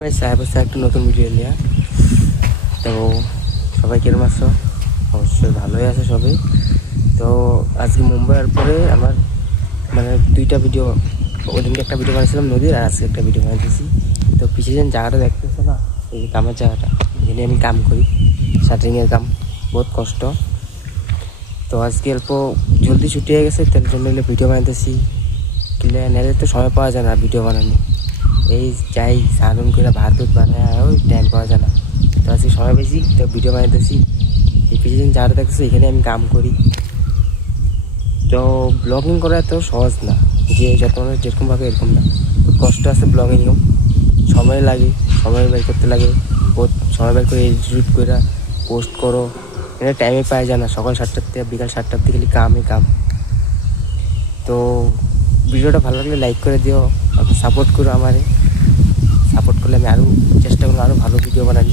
সাহেব একটা নতুন ভিডিও নিয়ে তো সবাই কিরম আছো? অবশ্যই ভালোই আছে সবাই। তো আজকে মুম্বাইয়ের পরে আমার মানে দুইটা ভিডিও, ওদিনকে একটা ভিডিও বানিয়েছিলাম নদীর, আর আজকে একটা ভিডিও বানিয়েছি। তো পিছিয়ে যেন জায়গাটা দেখতেছো না, এই কামের জায়গাটা, এখানে আমি কাম করি, শাটারিংয়ের কাম, বহুত কষ্ট। তো আজকে অল্প জলদি ছুটি হয়ে গেছে, তার জন্য ভিডিও বানাইতেছি। কিলে নেলে তো সময় পাওয়া যায় না ভিডিও বানানো, এই যাই সানুন করে ভাত দুধ বানায় ওই টাইম পাওয়া যায় না। তো আজকে সময় পেয়েছি, তো ভিডিও বানাইতেছি। এই পিছনে যারা দেখতেছি এখানে আমি কাম করি। তো ব্লগিং করা এত সহজ না, যে যত মানুষ যেরকমভাবে এরকম না, খুব কষ্ট আছে ব্লগিংও, সময় লাগে, সময় বের করতে লাগে, বহুত সময় বের করে এডিট করে পোস্ট করো, এটা টাইমে পাওয়া যায় না। সকাল 7টার থেকে বিকাল 7টার দিকে কামই কাম। তো ভিডিওটা ভালো লাগলে লাইক করে দিও, সাপোর্ট করো আমারে। সাপোর্ট করলে আমি আরও চেষ্টা করবো আরও ভালো ভিডিও বানাই।